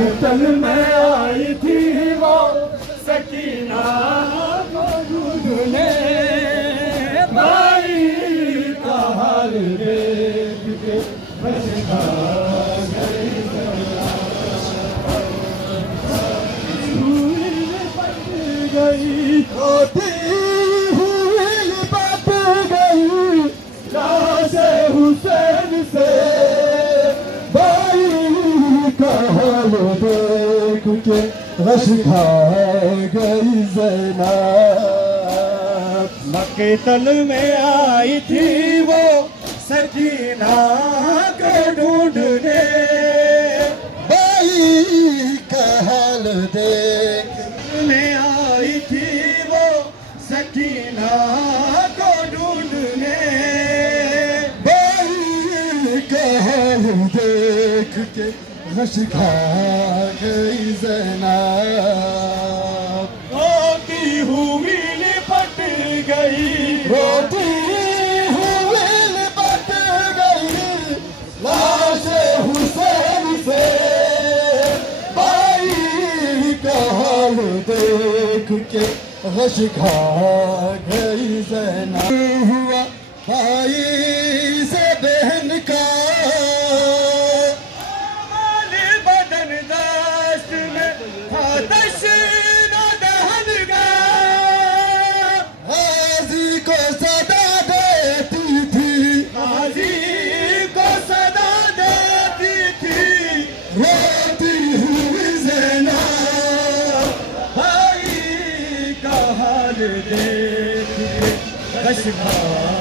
مقتل میں آئی تھی وہ سکینہ کو ڈھونڈنے، بھائی کا حال دیکھ کے بس کھا گئی پٹ گئی، ہوتی ہوئی لپٹ گئی لاش حسین سے، بھائی کا حال دیکھ کے غش کھا گئی زینب۔ مقتل میں آئی تھی وہ سکینہ کو ڈھونڈنے، بھائی کا حال دیکھ میں آئی تھی وہ سکینہ کو ڈھونڈنے، بھائی کا حال دیکھ کے غش کھا گئی زینب۔ روتی ہوئی لپٹ گئی، روتی ہوئی لپٹ گئی لاش حسین سے، بھائی کا حال دیکھ کے غش کھا گئی زینب۔ ہوا بھائی سے بہن کا بدن دست میں آتش نہ دہن گا، غازی کو صدا دیتی تھی، غازی کو صدا دیتی تھی، روتی ہوئی زینب۔ بھائی کا حال دیکھ کے غش کھا